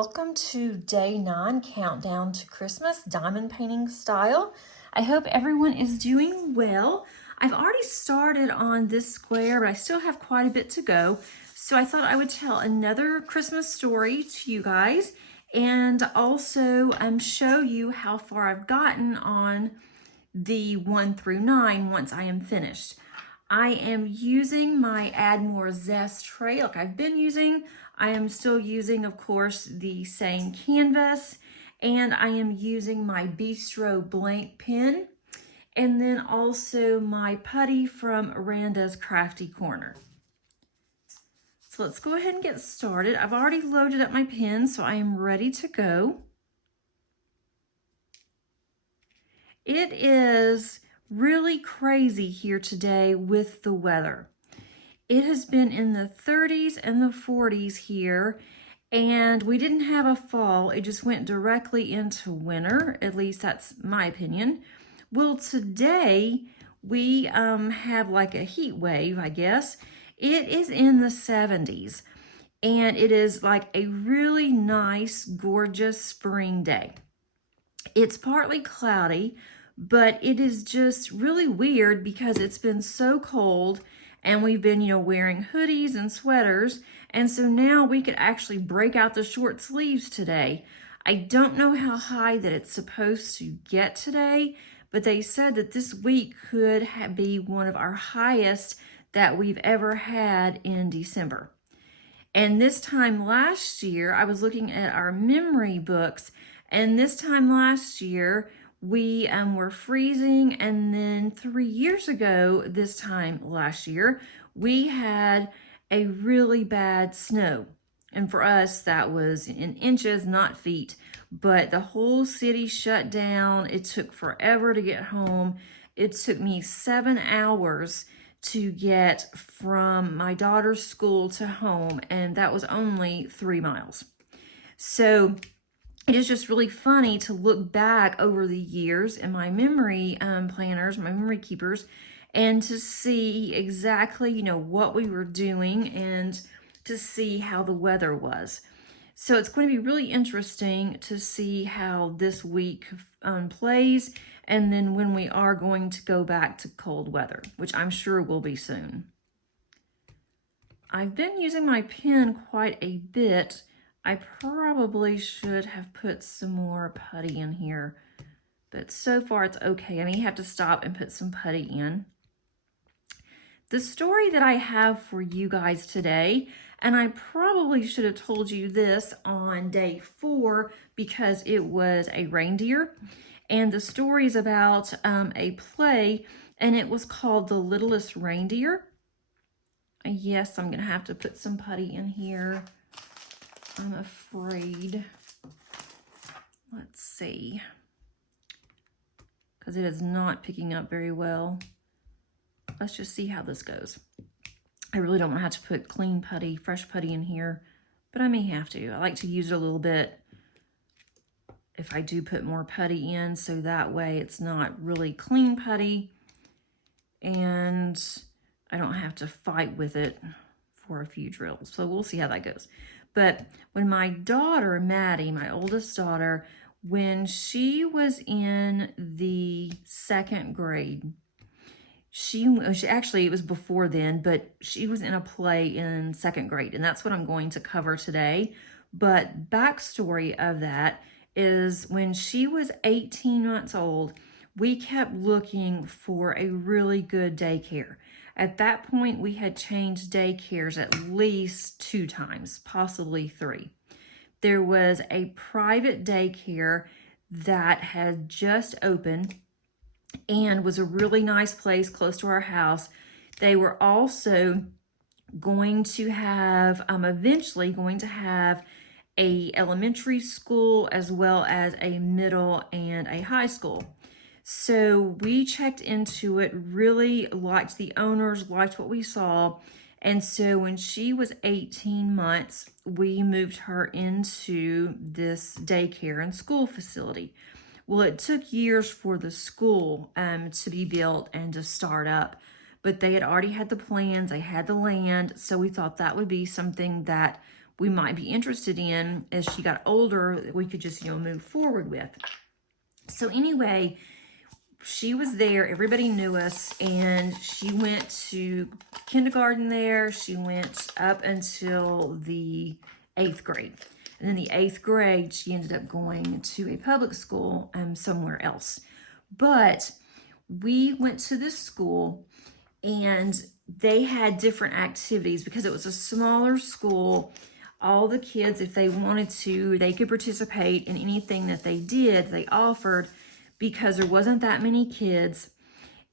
welcome to day 9 countdown to Christmas diamond painting style. I hope everyone is doing well. I've already started on this square, but I still have quite a bit to go. So I thought I would tell another Christmas story to you guys and also show you how far I've gotten on the 1 through 9 once I am finished. I am using my Add More Zest tray like I've been using. I am still using, of course, the same canvas, and I am using my Bistro blank pen, and then also my putty from Aranda's Crafty Corner. So let's go ahead and get started. I've already loaded up my pen, so I am ready to go. It is really crazy here today with the weather. It has been in the 30s and the 40s here, and we didn't have a fall. It just went directly into winter. At least that's my opinion. Well, today we have like a heat wave, I guess. It is in the 70s, and it is like a really nice, gorgeous spring day. It's partly cloudy, but it is just really weird because it's been so cold and we've been, wearing hoodies and sweaters. And so now we could actually break out the short sleeves today. I don't know how high that it's supposed to get today, but they said that this week could be one of our highest that we've ever had in December. And this time last year, I was looking at our memory books, and this time last year, we were freezing, and then 3 years ago, this time last year, we had a really bad snow. And for us, that was in inches, not feet, but the whole city shut down. It took forever to get home. It took me 7 hours to get from my daughter's school to home, and that was only 3 miles. So it is just really funny to look back over the years in my memory planners, my memory keepers, and to see exactly, what we were doing and to see how the weather was. So it's going to be really interesting to see how this week plays, and then when we are going to go back to cold weather, which I'm sure will be soon. I've been using my pen quite a bit. I probably should have put some more putty in here, but so far it's okay. I may have to stop and put some putty in. The story that I have for you guys today, and I probably should have told you this on day 4 because it was a reindeer, and the story is about a play, and it was called The Littlest Reindeer. Yes, I'm gonna have to put some putty in here, I'm afraid. Let's see, because it is not picking up very well. Let's just see how this goes. I really don't want to have to put clean putty, fresh putty in here, but I may have to. I like to use it a little bit if I do put more putty in, so that way it's not really clean putty and I don't have to fight with it for a few drills. So we'll see how that goes. But when my daughter, Maddie, my oldest daughter, when she was in the 2nd grade, she actually, it was before then, but she was in a play in 2nd grade, and that's what I'm going to cover today. But backstory of that is when she was 18 months old, we kept looking for a really good daycare. At that point, we had changed daycares at least 2 times, possibly 3. There was a private daycare that had just opened and was a really nice place close to our house. They were also going to have, eventually going to have a elementary school as well as a middle and a high school. So we checked into it, really liked the owners, liked what we saw. And so when she was 18 months, we moved her into this daycare and school facility. Well, it took years for the school to be built and to start up, but they had already had the plans, they had the land, so we thought that would be something that we might be interested in as she got older, we could just, move forward with. So anyway, she was there, everybody knew us, and she went to kindergarten there. She went up until the 8th grade. And in the 8th grade, she ended up going to a public school somewhere else. But we went to this school, and they had different activities because it was a smaller school. All the kids, if they wanted to, they could participate in anything that they did, they offered, because there wasn't that many kids,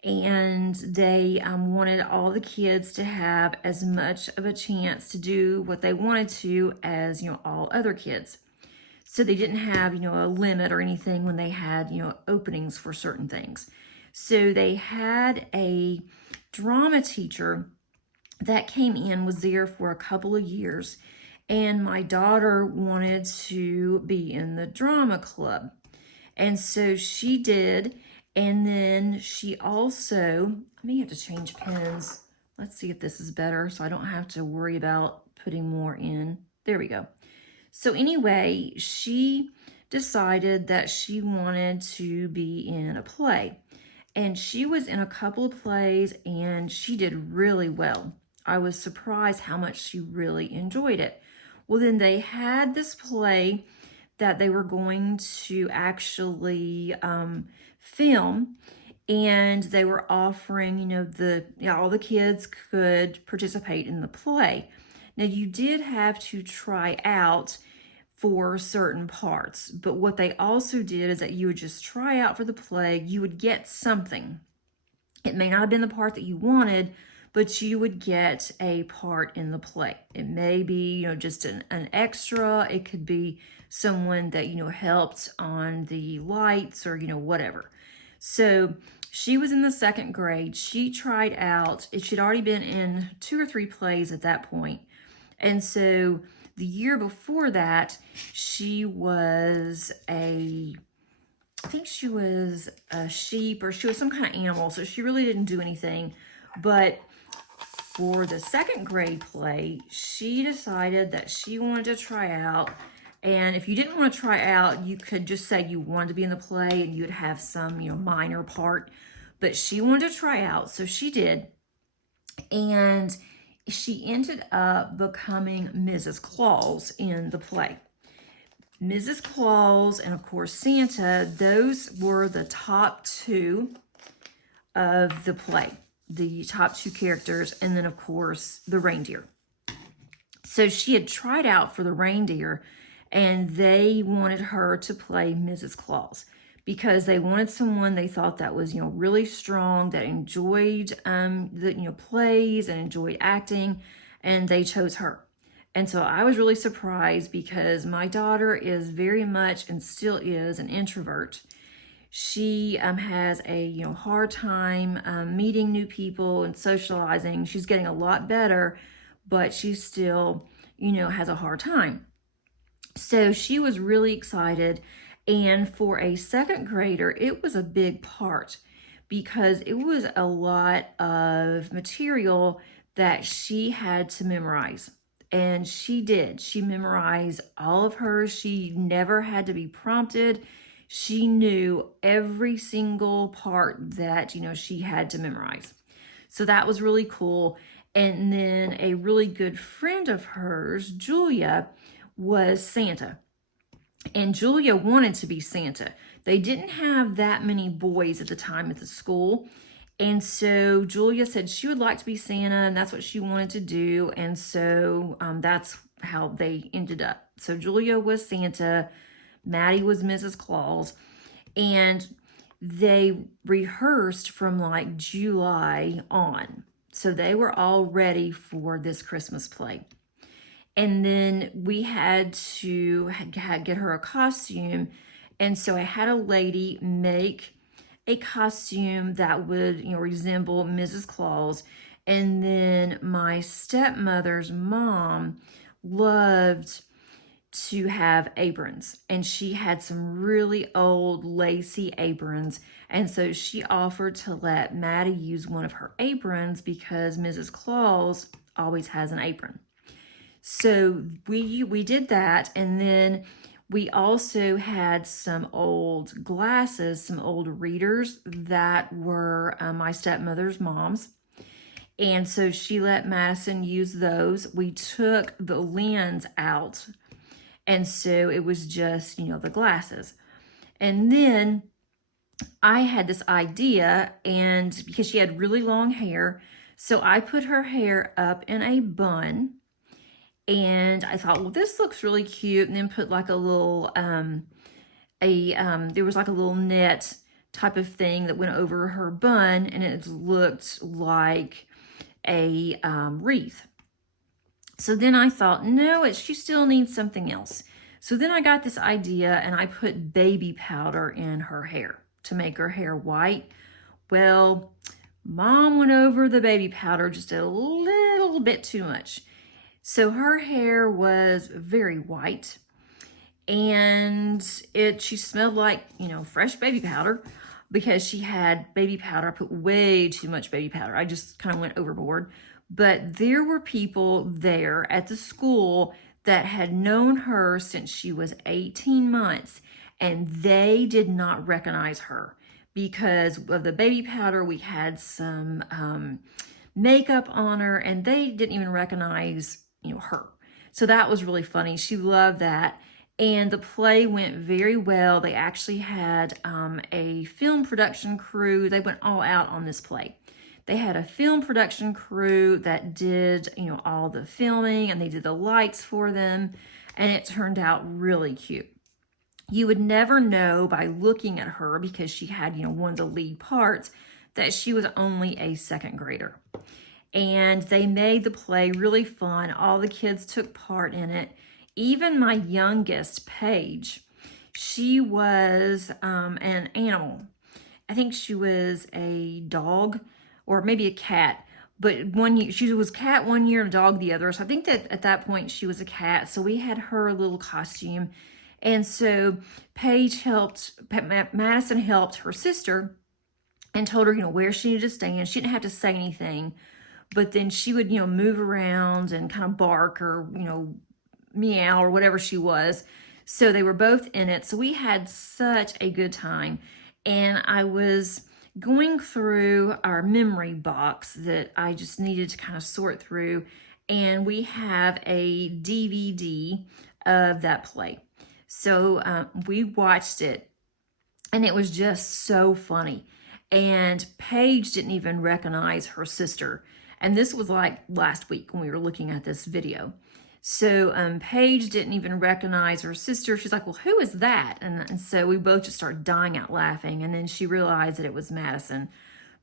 and they wanted all the kids to have as much of a chance to do what they wanted to as, all other kids. So they didn't have, a limit or anything when they had, openings for certain things. So they had a drama teacher that came in, was there for a couple of years, and my daughter wanted to be in the drama club. And so she did, and then she also, I may have to change pens. Let's see if this is better so I don't have to worry about putting more in. There we go. So anyway, she decided that she wanted to be in a play. And she was in a couple of plays, and she did really well. I was surprised how much she really enjoyed it. Well, then they had this play that they were going to actually film, and they were offering, all the kids could participate in the play. Now, you did have to try out for certain parts, but what they also did is that you would just try out for the play. You would get something. It may not have been the part that you wanted, but you would get a part in the play. It may be, just an extra. It could be someone that, helped on the lights or, whatever. So she was in the 2nd grade. She tried out. She'd already been in 2 or 3 plays at that point. And so the year before that, she was I think she was a sheep, or she was some kind of animal. So she really didn't do anything. But for the 2nd grade play, she decided that she wanted to try out. And if you didn't want to try out, you could just say you wanted to be in the play and you'd have some, minor part. But she wanted to try out, so she did. And she ended up becoming Mrs. Claus in the play. Mrs. Claus and, of course, Santa, those were the top 2 of the play. The top 2 characters, and then, of course, the reindeer. So she had tried out for the reindeer, and they wanted her to play Mrs. Claus because they wanted someone they thought that was, really strong, that enjoyed the, plays and enjoyed acting, and they chose her. And so I was really surprised because my daughter is very much, and still is, an introvert. She has a hard time meeting new people and socializing. She's getting a lot better, but she still has a hard time. So she was really excited, and for a 2nd grader, it was a big part because it was a lot of material that she had to memorize. And she did. She memorized all of hers. She never had to be prompted. She knew every single part that, she had to memorize. So that was really cool. And then a really good friend of hers, Julia, was Santa. And Julia wanted to be Santa. They didn't have that many boys at the time at the school. And so Julia said she would like to be Santa, and that's what she wanted to do. And so that's how they ended up. So Julia was Santa. Maddie was Mrs. Claus, and they rehearsed from like July on. So they were all ready for this Christmas play. And then we had to get her a costume. And so I had a lady make a costume that would, resemble Mrs. Claus. And then my stepmother's mom loved to have aprons, and she had some really old lacy aprons, and so she offered to let Maddie use one of her aprons because Mrs. Claus always has an apron. So we did that, and then we also had some old glasses, some old readers that were my stepmother's mom's. And so she let Madison use those. We took the lens out, and so it was just, the glasses. And then I had this idea, and because she had really long hair, so I put her hair up in a bun, and I thought, well, this looks really cute, and then put like a little, there was like a little net type of thing that went over her bun, and it looked like a wreath. So then I thought, no, she still needs something else. So then I got this idea, and I put baby powder in her hair to make her hair white. Well, Mom went over the baby powder just a little bit too much. So her hair was very white, and she smelled like, fresh baby powder, because she had baby powder. I put way too much baby powder. I just kind of went overboard. But there were people there at the school that had known her since she was 18 months, and they did not recognize her because of the baby powder. We had some makeup on her, and they didn't even recognize, her. So that was really funny. She loved that. And the play went very well. They actually had a film production crew. They went all out on this play. They had a film production crew that did, all the filming, and they did the lights for them, and it turned out really cute. You would never know by looking at her, because she had, one of the lead parts, that she was only a second grader. And they made the play really fun. All the kids took part in it. Even my youngest, Paige, she was an animal. I think she was a dog, or maybe a cat. But she was cat one year and dog the other. So I think that at that point she was a cat. So we had her little costume. And so Madison helped her sister and told her, where she needed to stand. She didn't have to say anything. But then she would, move around and kind of bark, or, meow, or whatever she was. So they were both in it. So we had such a good time. And I was going through our memory box that I just needed to kind of sort through. And we have a DVD of that play. So we watched it, and it was just so funny. And Paige didn't even recognize her sister. And this was like last week when we were looking at this video. So Paige didn't even recognize her sister. She's like, well, who is that? And so we both just started dying out laughing. And then she realized that it was Madison.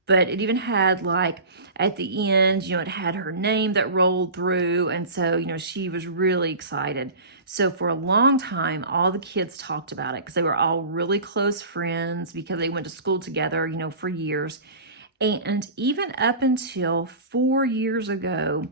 But it even had, like, at the end, it had her name that rolled through. And so, she was really excited. So for a long time, all the kids talked about it, because they were all really close friends, because they went to school together, for years. And even up until 4 years ago,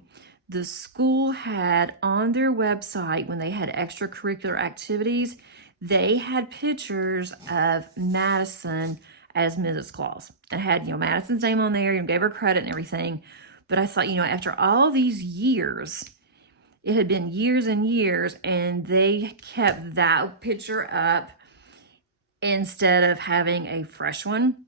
the school had on their website, when they had extracurricular activities, they had pictures of Madison as Mrs. Claus. It had, Madison's name on there, gave her credit and everything. But I thought, after all these years, it had been years and years, and they kept that picture up instead of having a fresh one.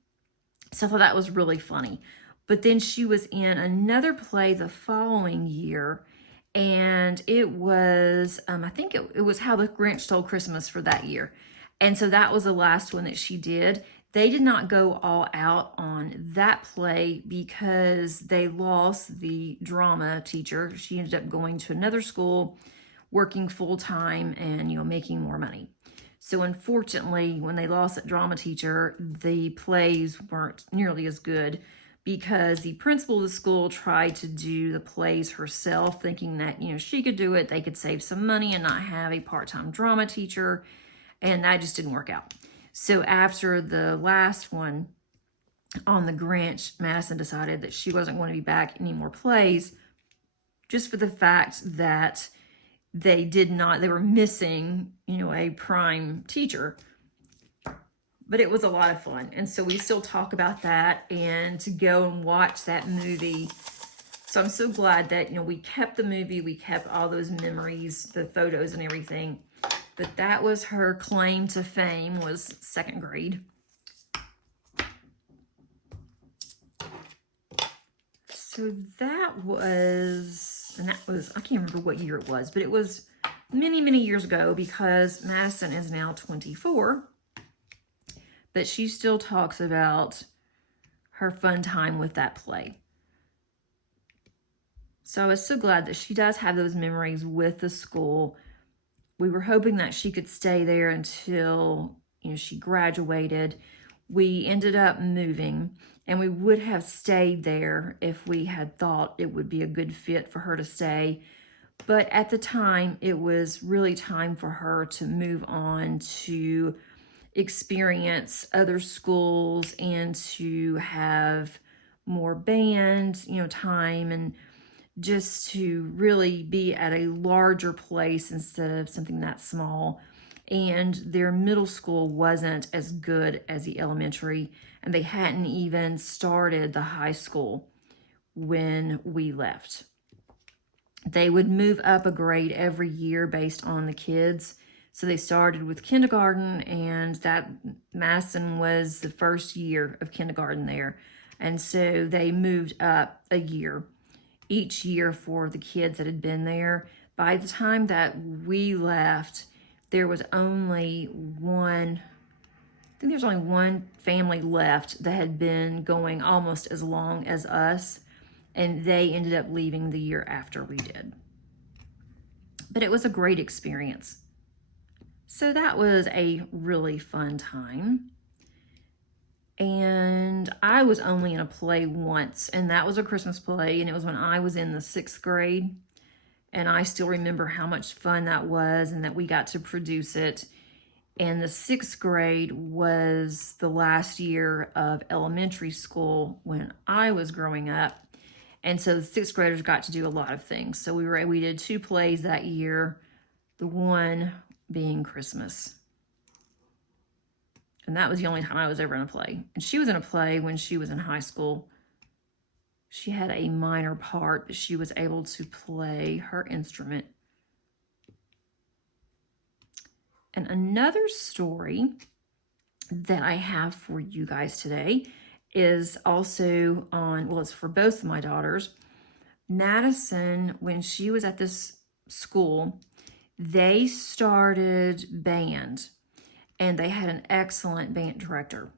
So I thought that was really funny. But then she was in another play the following year, and it was, I think it was How the Grinch Stole Christmas for that year. And so that was the last one that she did. They did not go all out on that play because they lost the drama teacher. She ended up going to another school, working full-time, and, making more money. So unfortunately, when they lost that drama teacher, the plays weren't nearly as good, because the principal of the school tried to do the plays herself, thinking that, she could do it. They could save some money and not have a part-time drama teacher. And that just didn't work out. So after the last one on the Grinch, Madison decided that she wasn't going to be back any more plays, just for the fact that they were missing, a prime teacher. But it was a lot of fun. And so we still talk about that, and to go and watch that movie So I'm so glad that, we kept the movie, we kept all those memories, the photos and everything. But that was her claim to fame, was 2nd grade. So that was, I can't remember what year it was, but it was many, many years ago, because Madison is now 24. But she still talks about her fun time with that play. So I was so glad that she does have those memories with the school. We were hoping that she could stay there until, she graduated. We ended up moving, and we would have stayed there if we had thought it would be a good fit for her to stay. But at the time, it was really time for her to move on to experience other schools and to have more band, time, and just to really be at a larger place instead of something that small. And their middle school wasn't as good as the elementary, and they hadn't even started the high school when we left. They would move up a grade every year based on the kids. So they started with kindergarten, and that Madison was the first year of kindergarten there. And so they moved up a year each year for the kids that had been there. By the time that we left, there was only one, I think there's only one family left that had been going almost as long as us, and they ended up leaving the year after we did. But it was a great experience. So that was a really fun time. And I was only in a play once, and that was a Christmas play, and it was when I was in the 6th grade. And I still remember how much fun that was, and that we got to produce it. And the 6th grade was the last year of elementary school when I was growing up. And so the 6th graders got to do a lot of things. So we did 2 plays that year, the one being Christmas. And that was the only time I was ever in a play. And she was in a play when she was in high school. She had a minor part, but she was able to play her instrument. And another story that I have for you guys today is also on, well, it's for both of my daughters. Madison, when she was at this school, they started band, and they had an excellent band director.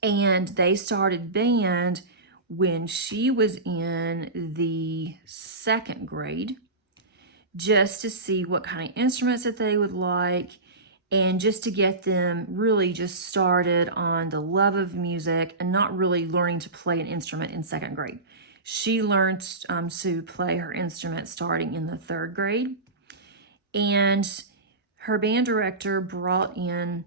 And they started band when she was in the 2nd grade, just to see what kind of instruments that they would like, and just to get them really just started on the love of music and not really learning to play an instrument in 2nd grade. She learned to play her instrument starting in the 3rd grade. And her band director brought in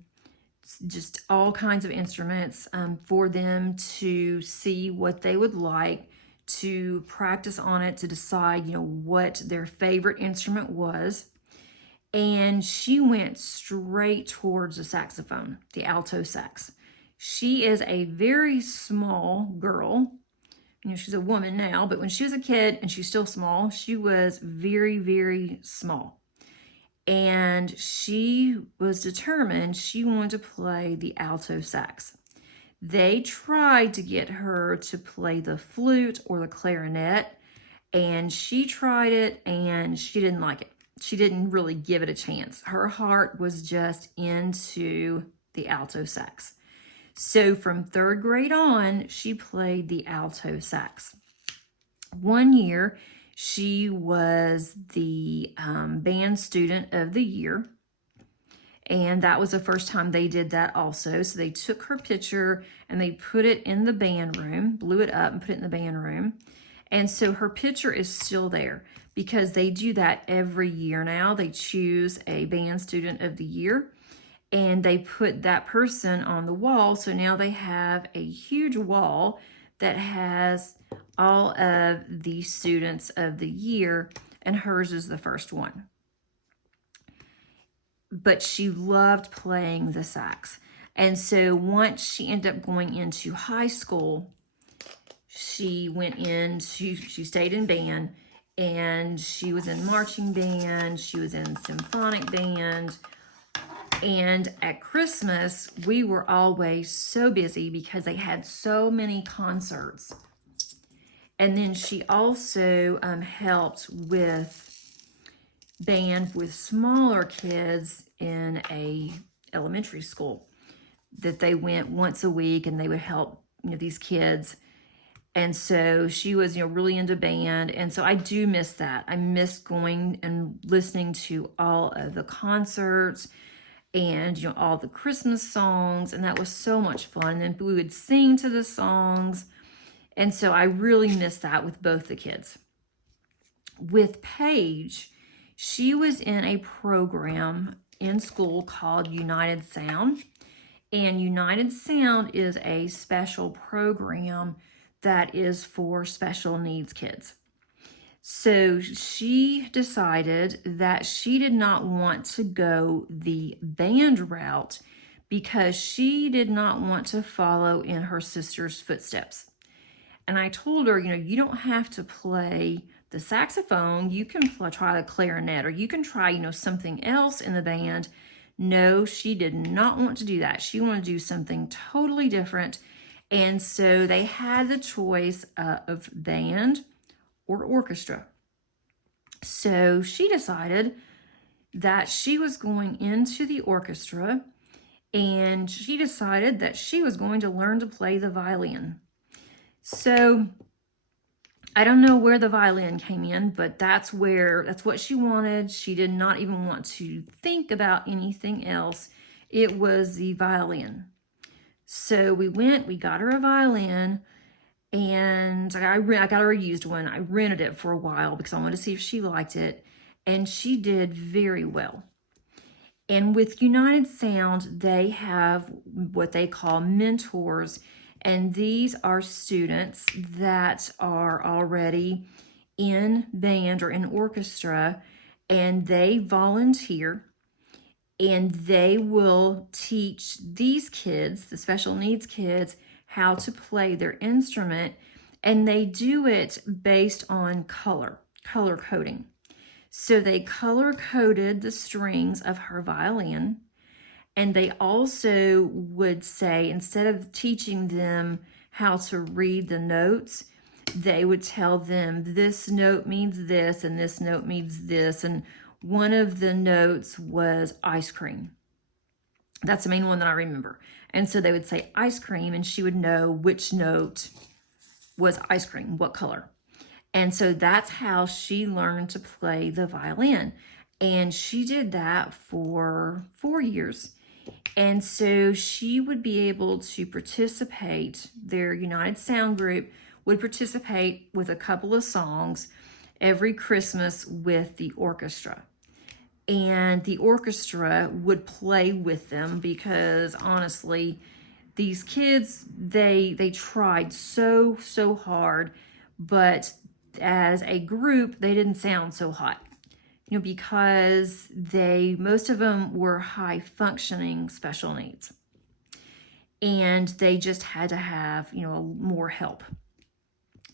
just all kinds of instruments for them to see what they would like, to practice on it, to decide, what their favorite instrument was. And she went straight towards the saxophone, the alto sax. She is a very small girl. She's a woman now, but when she was a kid and she's still small, she was very, very small. And she was determined she wanted to play the alto sax. They tried to get her to play the flute or the clarinet, and she tried it and she didn't like it. She didn't really give it a chance. Her heart was just into the alto sax. So from 3rd grade on, she played the alto sax. One year, she was the band student of the year. And that was the first time they did that also. So they took her picture and they put it in the band room, blew it up and put it in the band room. And so her picture is still there, because they do that every year now. They choose a band student of the year, and they put that person on the wall. So now they have a huge wall that has all of the students of the year, and hers is the first one. But she loved playing the sax. And so once she ended up going into high school, she went in, she stayed in band, and she was in marching band, she was in symphonic band. And at Christmas, we were always so busy because they had so many concerts. And then she also helped with band with smaller kids in a elementary school, that they went once a week and they would help, these kids. And so she was, really into band. And so I do miss that. I miss going and listening to all of the concerts and, all the Christmas songs. And that was so much fun. And we would sing to the songs. And so I really miss that with both the kids. With Paige, she was in a program in school called United Sound. And United Sound is a special program that is for special needs kids. So she decided that she did not want to go the band route because she did not want to follow in her sister's footsteps. And I told her, you don't have to play the saxophone. You can try the clarinet, or you can try, something else in the band. No, she did not want to do that. She wanted to do something totally different. And so they had the choice of band or orchestra. So she decided that she was going into the orchestra, and she decided that she was going to learn to play the violin. So I don't know where the violin came in, but that's what she wanted. She did not even want to think about anything else. It was the violin. So we got her a violin, and I got her a used one. I rented it for a while because I wanted to see if she liked it, and she did very well. And with United Sound, they have what they call mentors, and these are students that are already in band or in orchestra, and they volunteer, and they will teach these kids, the special needs kids, how to play their instrument, and they do it based on color coding. So they color coded the strings of her violin, and they also would say, instead of teaching them how to read the notes, they would tell them this note means this and this note means this. And one of the notes was ice cream. That's the main one that I remember. And so they would say ice cream, and she would know which note was ice cream, what color. And so that's how she learned to play the violin. And she did that for 4 years. And so she would be able to participate, their United Sound group would participate with a couple of songs every Christmas with the orchestra. And the orchestra would play with them because honestly, these kids, they tried so hard, but as a group, they didn't sound so hot. Because most of them were high functioning special needs, and they just had to have, more help.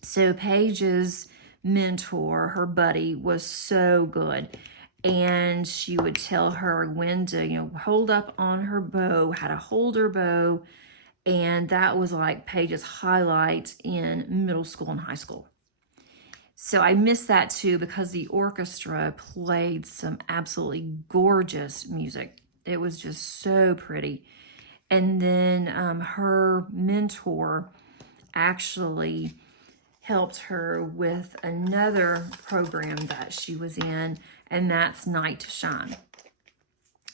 So Paige's mentor, her buddy, was so good, and she would tell her when to, hold up on her bow, how to hold her bow, and that was like Paige's highlight in middle school and high school. So I miss that too, because the orchestra played some absolutely gorgeous music. It was just so pretty. And then her mentor actually helped her with another program that she was in, and that's Night to Shine.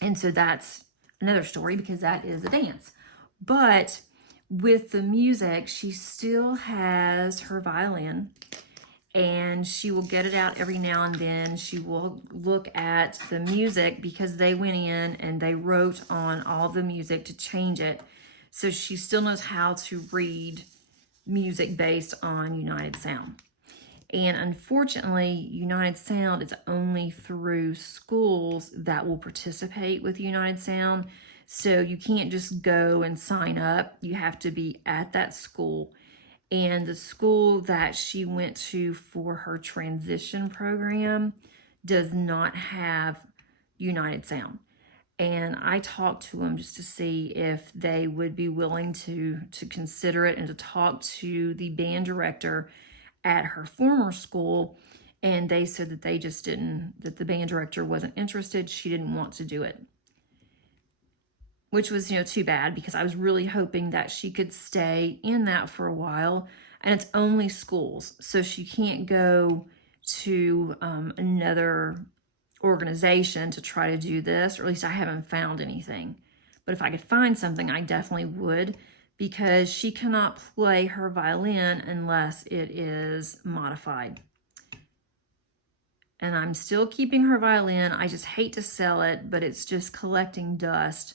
And so that's another story because that is a dance. But with the music, she still has her violin, and she will get it out every now and then. She will look at the music because they went in and they wrote on all the music to change it. So she still knows how to read music based on United Sound. And unfortunately, United Sound is only through schools that will participate with United Sound. So you can't just go and sign up. You have to be at that school. And the school that she went to for her transition program does not have United Sound. And I talked to them just to see if they would be willing to consider it and to talk to the band director at her former school. And they said that they just didn't, that the band director wasn't interested. She didn't want to do it, which was, too bad, because I was really hoping that she could stay in that for a while. And it's only schools, so she can't go to another organization to try to do this, or at least I haven't found anything. But if I could find something, I definitely would, because she cannot play her violin unless it is modified. And I'm still keeping her violin. I just hate to sell it, but it's just collecting dust,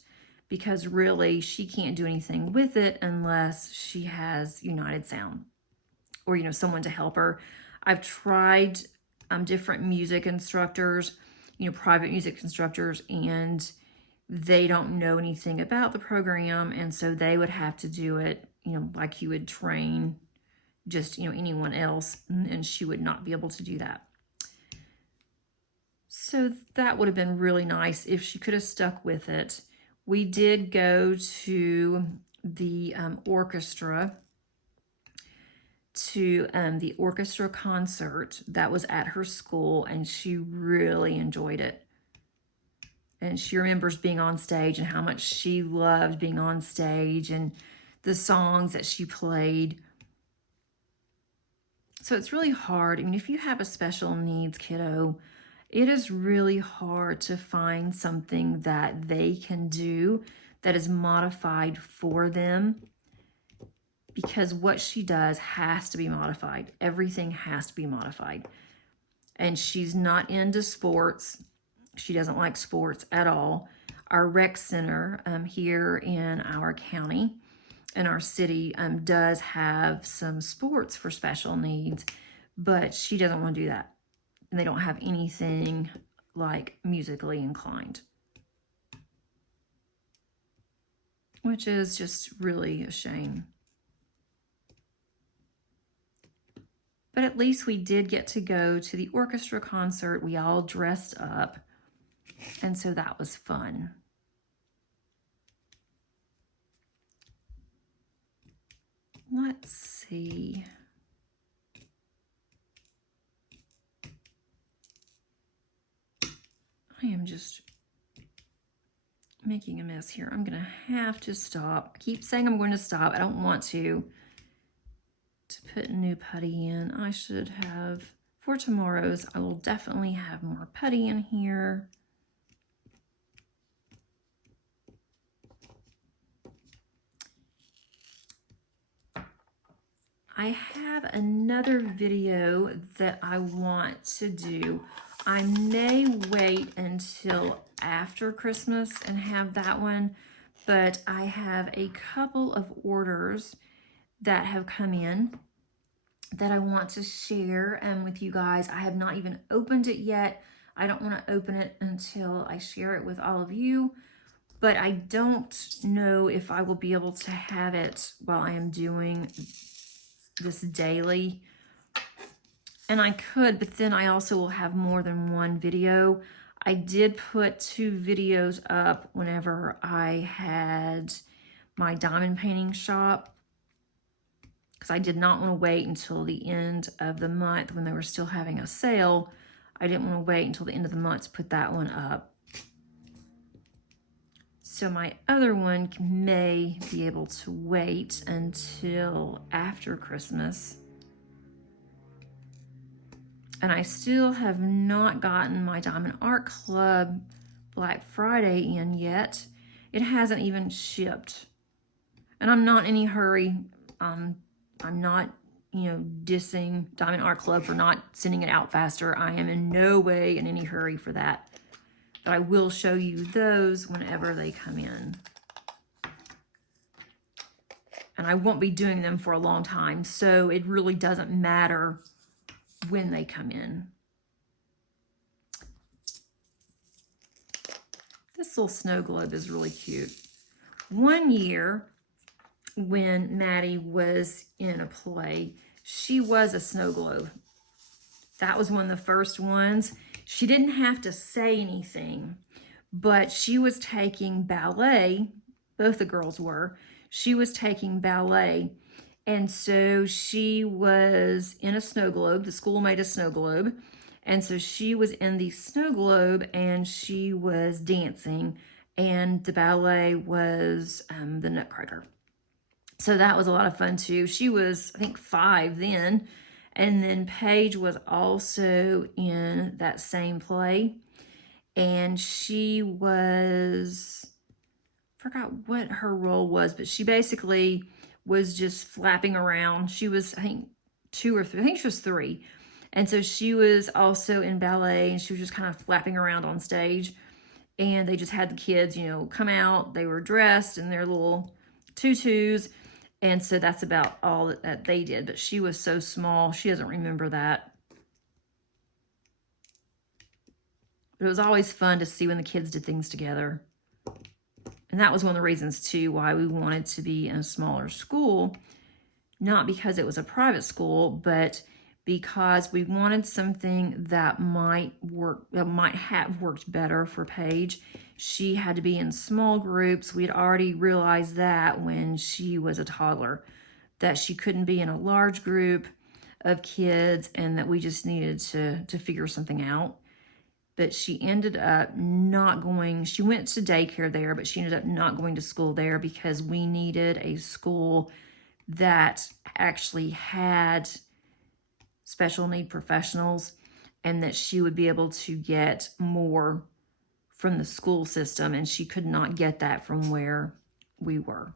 because really she can't do anything with it unless she has United Sound or, someone to help her. I've tried different music instructors, private music instructors, and they don't know anything about the program. And so they would have to do it, like you would train just, anyone else, and she would not be able to do that. So that would have been really nice if she could have stuck with it. We did go to the orchestra, to the orchestra concert that was at her school, and she really enjoyed it. And she remembers being on stage and how much she loved being on stage and the songs that she played. So it's really hard. I mean, if you have a special needs kiddo, it is really hard to find something that they can do that is modified for them, because what she does has to be modified. Everything has to be modified. And she's not into sports. She doesn't like sports at all. Our rec center here in our county, in our city, does have some sports for special needs, but she doesn't want to do that. And they don't have anything like musically inclined, which is just really a shame. But at least we did get to go to the orchestra concert. We all dressed up, and so that was fun. Let's see. I am just making a mess here. I'm going to have to stop. I keep saying I'm going to stop. I don't want to put new putty in. I should have, for tomorrow's, I will definitely have more putty in here. I have another video that I want to do. I may wait until after Christmas and have that one, but I have a couple of orders that have come in that I want to share with you guys. I have not even opened it yet. I don't want to open it until I share it with all of you, but I don't know if I will be able to have it while I am doing this daily. And I could, but then I also will have more than one video. I did put 2 videos up whenever I had my diamond painting shop, because I did not want to wait until the end of the month when they were still having a sale. I didn't want to wait until the end of the month to put that one up. So my other one may be able to wait until after Christmas. And I still have not gotten my Diamond Art Club Black Friday in yet. It hasn't even shipped. And I'm not in any hurry. I'm not, dissing Diamond Art Club for not sending it out faster. I am in no way in any hurry for that. But I will show you those whenever they come in. And I won't be doing them for a long time, so it really doesn't matter when they come in. This little snow globe is really cute. One year, when Maddie was in a play. She was a snow globe. That was one of the first ones. She didn't have to say anything, but she was taking ballet. Both the girls were. She was taking ballet. And so she was in a snow globe. The school made a snow globe. And so she was in the snow globe and she was dancing. And the ballet was the Nutcracker. So that was a lot of fun too. She was, I think, 5 then. And then Paige was also in that same play. And she was, I forgot what her role was, but she basically was just flapping around. She was, I think, 2 or 3, I think she was 3. And so she was also in ballet and she was just kind of flapping around on stage. And they just had the kids, you know, come out. They were dressed in their little tutus. And so that's about all that they did. But she was so small, she doesn't remember that. But it was always fun to see when the kids did things together. And that was one of the reasons, too, why we wanted to be in a smaller school. Not because it was a private school, but because we wanted something that might have worked better for Paige. She had to be in small groups. We had already realized that when she was a toddler, that she couldn't be in a large group of kids and that we just needed to figure something out. But she ended up not going, she went to daycare there, but she ended up not going to school there because we needed a school that actually had special need professionals and that she would be able to get more from the school system, and she could not get that from where we were.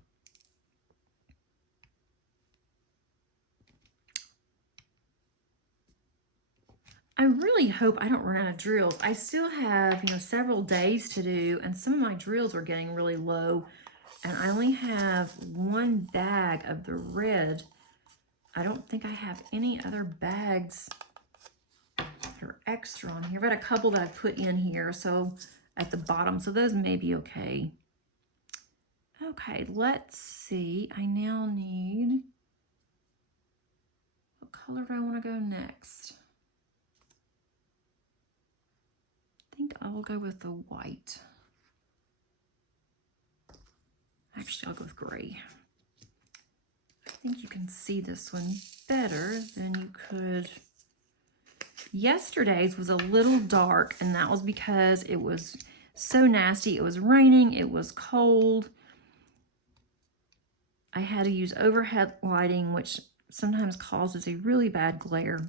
I really hope I don't run out of drills. I still have, you know, several days to do, and some of my drills are getting really low, and I only have 1 bag of the red. I don't think I have any other bags that are extra on here. I've got a couple that I put in here, so at the bottom, so those may be okay. Okay, let's see. I now need, what color do I want to go next? I think I will go with the white. Actually, I'll go with gray. I think you can see this one better than you could. Yesterday's was a little dark, and that was because it was so nasty. It was raining, it was cold. I had to use overhead lighting, which sometimes causes a really bad glare.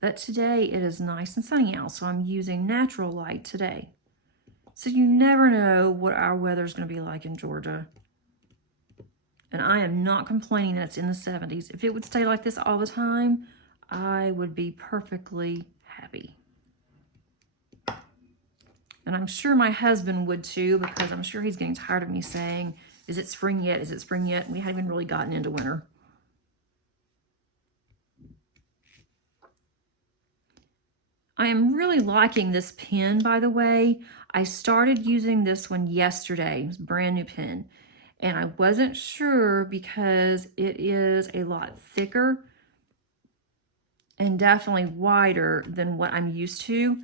But today it is nice and sunny out, so I'm using natural light today. So you never know what our weather is going to be like in Georgia. And I am not complaining that it's in the 70s. If it would stay like this all the time, I would be perfectly happy. And I'm sure my husband would too, because I'm sure he's getting tired of me saying, is it spring yet? Is it spring yet? And we haven't even really gotten into winter. I am really liking this pen, by the way. I started using this one yesterday. It's a brand new pen. And I wasn't sure because it is a lot thicker and definitely wider than what I'm used to.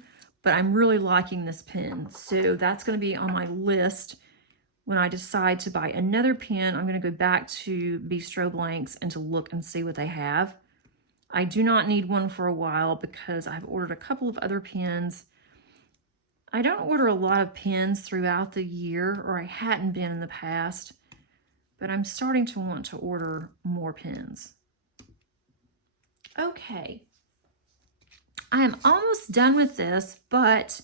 But I'm really liking this pen. So that's going to be on my list when I decide to buy another pen. I'm going to go back to Bistro Blanks and to look and see what they have. I do not need one for a while because I've ordered a couple of other pens. I don't order a lot of pens throughout the year, or I hadn't been in the past, but I'm starting to want to order more pens. Okay, I am almost done with this, but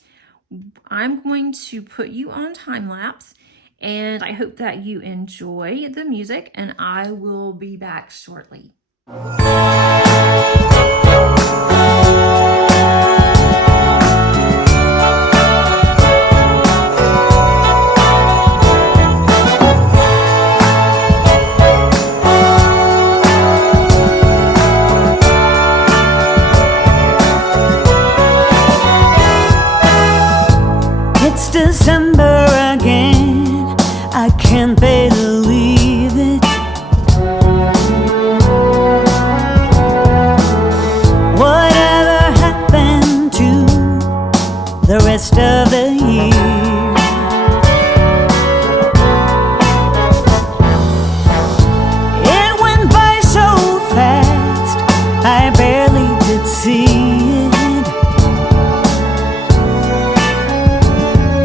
I'm going to put you on time lapse, and I hope that you enjoy the music, and I will be back shortly. It's December again, I can't believe rest of the year. It went by so fast, I barely did see it.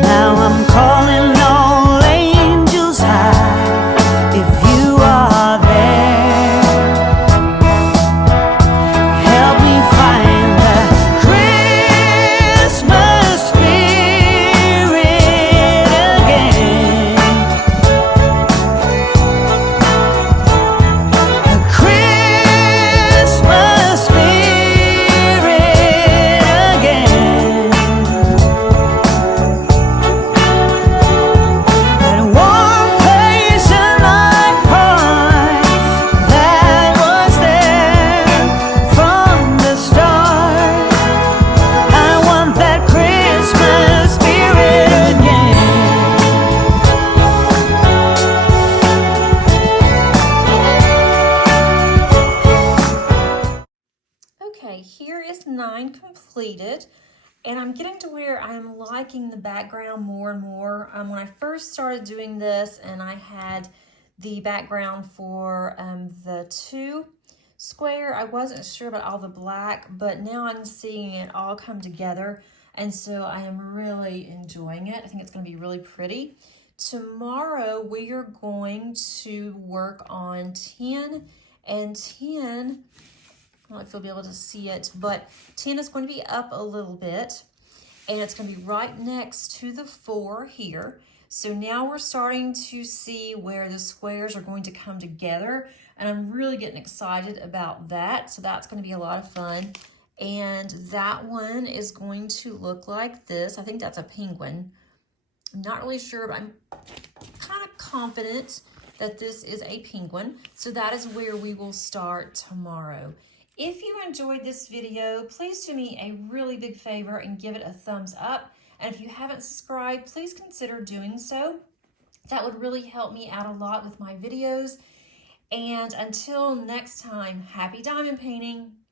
Now I'm calling all angels high, if you are there, help me find the Christmas spirit again. The Christmas spirit again. That one place in my heart that was there from the start. I want that Christmas spirit again. Okay, here is 9 completed, and I'm getting to where I'm liking the background more and more. When I first started doing this and I had the background for the 2 square, I wasn't sure about all the black, but now I'm seeing it all come together, and so I am really enjoying it. I think it's going to be really pretty. Tomorrow we are going to work on 10 and 10. I don't know if you'll be able to see it, but 10 is going to be up a little bit, and it's going to be right next to the 4 here. So now we're starting to see where the squares are going to come together, and I'm really getting excited about that. So that's going to be a lot of fun. And that one is going to look like this. I think that's a penguin. I'm not really sure, but I'm kind of confident that this is a penguin. So that is where we will start tomorrow. If you enjoyed this video, please do me a really big favor and give it a thumbs up. And if you haven't subscribed, please consider doing so. That would really help me out a lot with my videos. And until next time, happy diamond painting.